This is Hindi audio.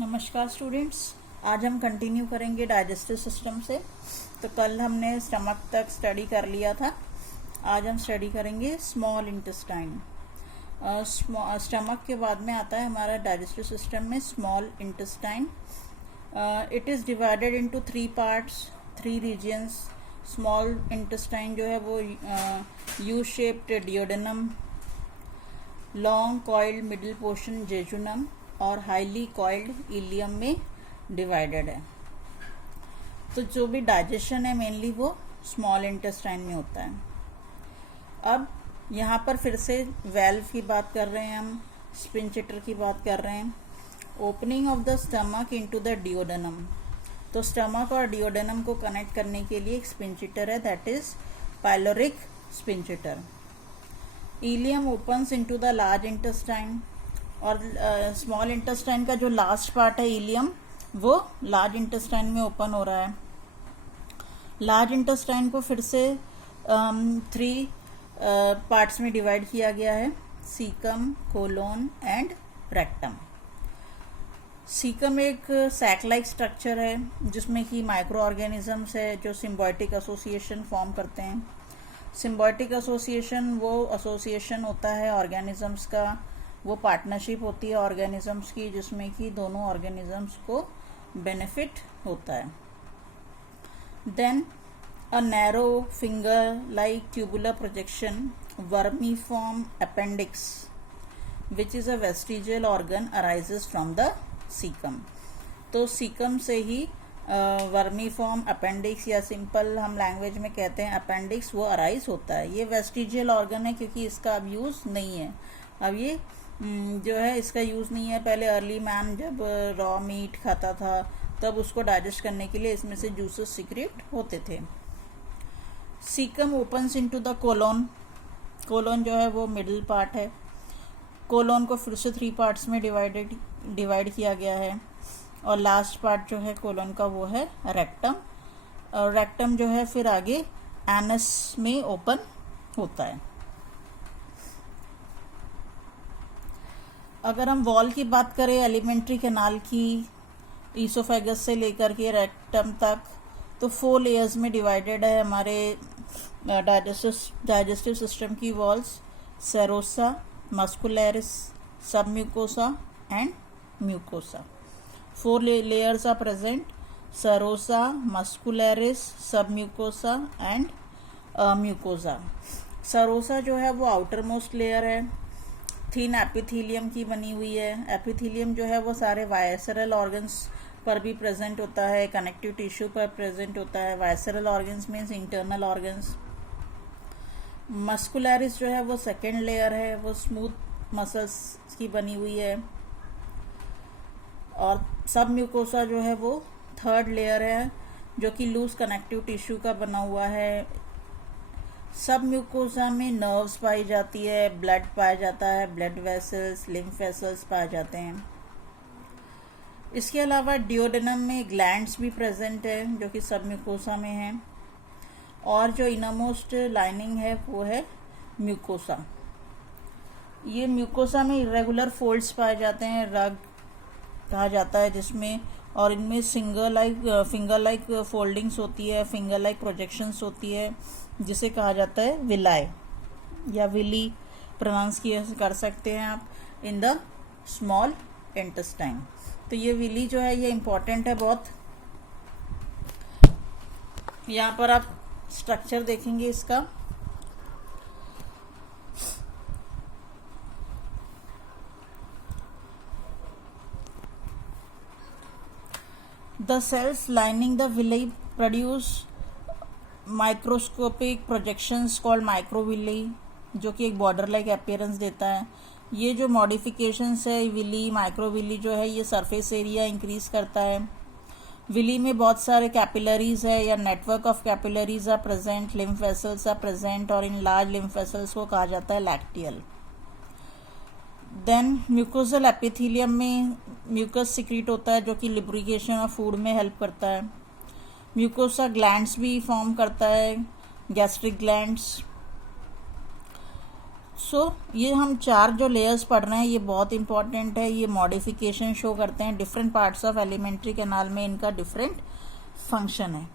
नमस्कार स्टूडेंट्स, आज हम कंटिन्यू करेंगे डाइजेस्टिव सिस्टम से। तो कल हमने स्टमक तक स्टडी कर लिया था। आज हम स्टडी करेंगे स्मॉल इंटेस्टाइन। स्टमक के बाद में आता है हमारा डाइजेस्टिव सिस्टम में small intestine. It is divided into 3 parts, 3 regions. Small intestine जो है वो U shaped duodenum, long coiled middle portion jejunum और हाईली कॉइल्ड इलियम में डिवाइडेड है। तो जो भी डाइजेशन है मेनली वो स्मॉल इंटेस्टाइन में होता है। अब यहाँ पर फिर से वेल्व की बात कर रहे हैं, हम स्पिंचटर की बात कर रहे हैं। Opening of the stomach into the duodenum. तो स्टमक और डियोडेनम को कनेक्ट करने के लिए एक स्पिंचटर है, that is pyloric sphincter. Ileum opens into the large intestine. और स्मॉल इंटेस्टाइन का जो लास्ट पार्ट है इलियम, वो लार्ज इंटेस्टाइन में ओपन हो रहा है। लार्ज इंटेस्टाइन को फिर से 3 पार्ट्स में डिवाइड किया गया है, caecum, colon and rectum. Caecum एक सैक लाइक स्ट्रक्चर है जिसमें कि माइक्रो ऑर्गेनिजम्स है जो सिम्बायोटिक एसोसिएशन फॉर्म करते हैं। सिम्बायोटिक एसोसिएशन वो एसोसिएशन होता है ऑर्गेनिजम्स का, वो पार्टनरशिप होती है ऑर्गेनिजम्स की जिसमें कि दोनों ऑर्गेनिजम्स को बेनिफिट होता है। Then a narrow finger like tubular projection vermiform appendix which is a vestigial organ arises from the caecum. तो सीकम से ही वर्मीफॉर्म अपेंडिक्स या सिंपल हम लैंग्वेज में कहते हैं अपेंडिक्स, वो अराइज होता है। ये वेस्टिजियल ऑर्गन है क्योंकि इसका अब यूज़ नहीं है। अब ये जो है इसका यूज़ नहीं है। पहले अर्ली मैन जब रॉ मीट खाता था तब उसको डाइजेस्ट करने के लिए इसमें से जूसेस सीक्रेट होते थे। Caecum opens into the colon. Colon जो है वो मिडिल पार्ट है। कोलोन को फिर से 3 पार्ट्स में डिवाइड किया गया है और लास्ट पार्ट जो है कोलोन का वो है रेक्टम। और रेक्टम जो है फिर आगे एनस में ओपन होता है। अगर हम वॉल की बात करें एलिमेंट्री कैनाल की, ईसोफेगस से लेकर के रेक्टम तक, तो 4 लेयर्स में डिवाइडेड है हमारे डाइजेस्टिव सिस्टम की walls. Serosa, muscularis, submucosa and mucosa. 4 layers are present: serosa, muscularis, submucosa and mucosa. serosa जो है वो आउटर मोस्ट लेयर है, थिन एपिथेलियम की बनी हुई है। एपिथेलियम जो है वो सारे वायसरल ऑर्गन्स पर भी प्रेजेंट होता है, कनेक्टिव टिश्यू पर प्रेजेंट होता है। Visceral organs means internal organs. Muscularis जो है वो सेकेंड लेयर है, वो स्मूथ मसल्स की बनी हुई है। और सब म्यूकोसा जो है वो 3rd लेयर है जो कि लूज कनेक्टिव टिश्यू का बना हुआ है। सब म्यूकोसा में नर्व्स पाई जाती है, ब्लड पाया जाता है, ब्लड वेसल्स, लिम्फ वेसल्स पाए जाते हैं। इसके अलावा डियोडेनम में ग्लैंड्स भी प्रेजेंट है जो कि सब म्यूकोसा में है। और जो इनरमोस्ट लाइनिंग है वो है म्यूकोसा। ये म्यूकोसा में इरेगुलर फोल्ड्स पाए जाते हैं, रग कहा जाता है जिसमें, और इनमें फिंगर लाइक फोल्डिंग्स होती है, फिंगर लाइक प्रोजेक्शंस होती है जिसे कहा जाता है विलाई या विली प्रोनाउंस कर सकते हैं आप इन द स्मॉल इंटेस्टाइन। तो ये विली जो है ये इम्पॉर्टेंट है बहुत। यहाँ पर आप स्ट्रक्चर देखेंगे इसका। The cells lining the villi produce microscopic projections called microvilli, जो कि एक बॉर्डर लाइक अपीयरेंस देता है। ये जो मॉडिफिकेशंस है विली, माइक्रोविली जो है ये सरफेस एरिया इंक्रीज करता है। विली में बहुत सारे कैपिलरीज है या network of capillaries are present, lymph vessels are present, और इन लार्ज लिम्फ वेसल्स को कहा जाता है लैक्टियल। देन म्यूकोजल एपिथेलियम में म्यूकस सिक्रीट होता है जो कि लिब्रिकेशन ऑफ फूड में हेल्प करता है। म्यूकोसा ग्लैंड्स भी फॉर्म करता है, गैस्ट्रिक ग्लैंड्स। ये हम 4 जो लेयर्स पढ़ रहे हैं ये बहुत इंपॉर्टेंट है। ये मॉडिफिकेशन शो करते हैं, different parts of alimentary canal में इनका डिफरेंट फंक्शन है।